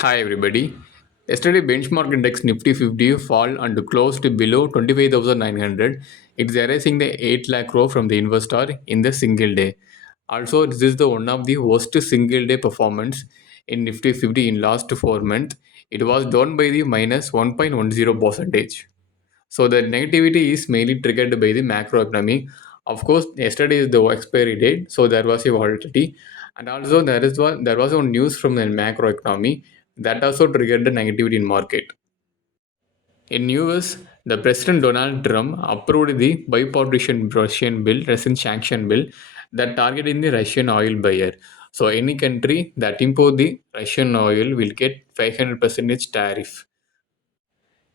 Hi everybody. Yesterday benchmark index Nifty 50 fall and closed below 25,900. It's erasing the 8 lakh row from the investor in the single day. Also, this is the one of the worst single day performance in Nifty 50 in last 4 months. It was down by the minus 1.10 percentage. So the negativity is mainly triggered by the macroeconomy. Of course, yesterday is the expiry date, so there was a volatility, and also there was a news from the macroeconomy that also triggered the negativity in market. In US, the President Donald Trump approved the bipartisan Russian bill, Russian sanction bill, that targeting the Russian oil buyer. So any country that import the Russian oil will get 500% tariff.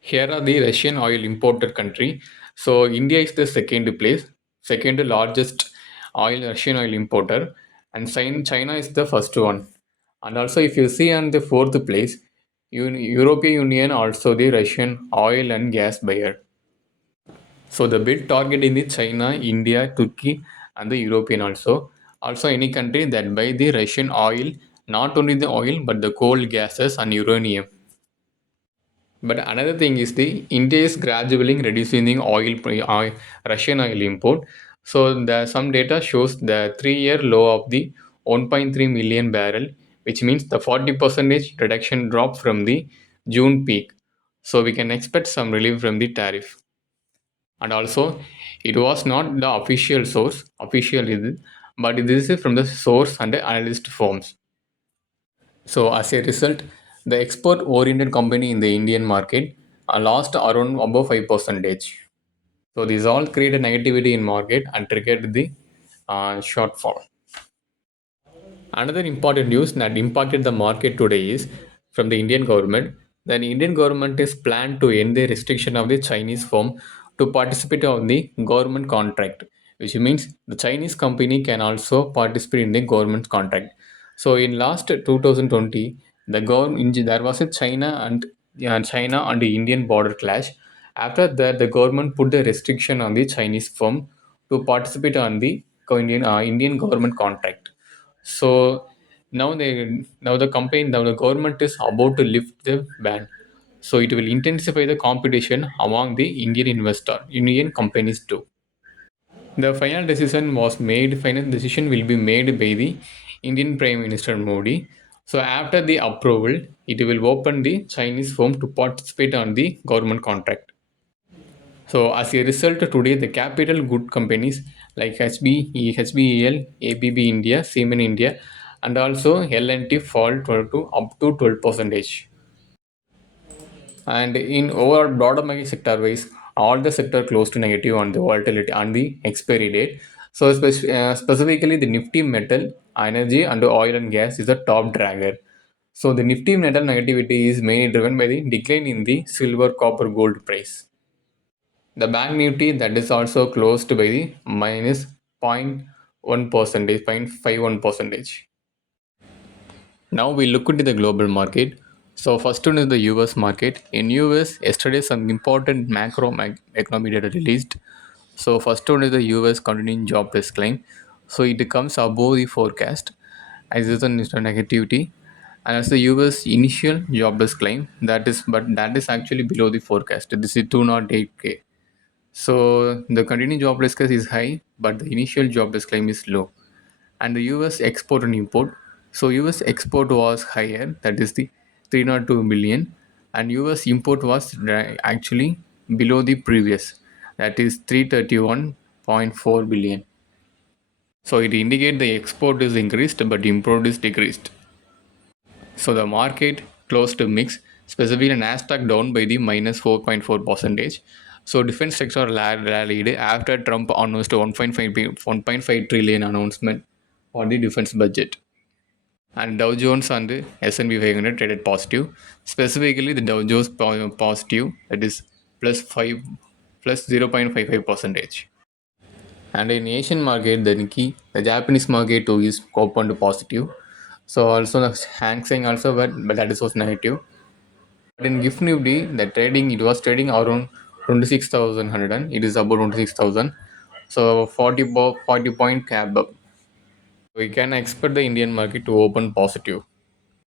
Here are the Russian oil importer country. So India is the second place, second largest Russian oil importer, and China is the first one. And also, if you see on the fourth place, European Union also the Russian oil and gas buyer. So the bid target in the China, India, Turkey, and the European also. Also any country that buy the Russian oil, not only the oil but the coal gases and uranium. But another thing is the India is gradually reducing the Russian oil import. So the some data shows the 3-year low of the 1.3 million barrel, which means the 40% reduction drop from the June peak. So we can expect some relief from the tariff. And also, it was not the official source, official is it, but this is from the source and the analyst firms. So as a result, the export-oriented company in the Indian market lost around above 5%. So these all created negativity in market and triggered the shortfall. Another important news that impacted the market today is from the Indian government. The Indian government is planned to end the restriction of the Chinese firm to participate on the government contract, which means the Chinese company can also participate in the government contract. So in last 2020, there was a China and the Indian border clash. After that, the government put the restriction on the Chinese firm to participate on the Indian government contract. So now the government is about to lift the ban. So it will intensify the competition among the Indian companies too. The final decision will be made by the Indian Prime Minister Modi. So after the approval, it will open the Chinese firm to participate on the government contract. So as a result, today the capital good companies like HBEL, ABB India, Siemens India, and also L&T fall 12 to up to 12 percentage. And in overall broader market sector wise, all the sector close to negative on the volatility on the expiry date. So specifically the Nifty metal, energy, and the oil and gas is the top dragger. So the Nifty metal negativity is mainly driven by the decline in the silver, copper, gold price. The bank nifty that is also closed by the minus zero point 0.1 percentage, 0.51 percentage. Now we look into the global market. So first one is the US market. In US, yesterday some important economic data released. So first one is the US continuing jobless claim. So it comes above the forecast as is a negativity. And as the US initial jobless claim, that is actually below the forecast. This is 208K. So the continuing jobless case is high, but the initial jobless claim is low. And the US export and import. So US export was higher, that is the 302 billion, and US import was actually below the previous, that is 331.4 billion. So it indicates the export is increased, but import is decreased. So the market closed to mix, specifically Nasdaq down by the minus 4.4 percentage. So defense sector rallied after Trump announced 1.5 trillion announcement for the defense budget. And Dow Jones and the S&P 500 traded positive. Specifically, the Dow Jones positive, that is plus 5 plus 0.55 percentage. And in Asian market, the Nikkei, the Japanese market too is opened positive. So also the Hang Seng also, but that is was negative. But in Gift Nifty, the trading it was trading around 26,100. It is about 26,000. So 40 point cap up. We can expect the Indian market to open positive.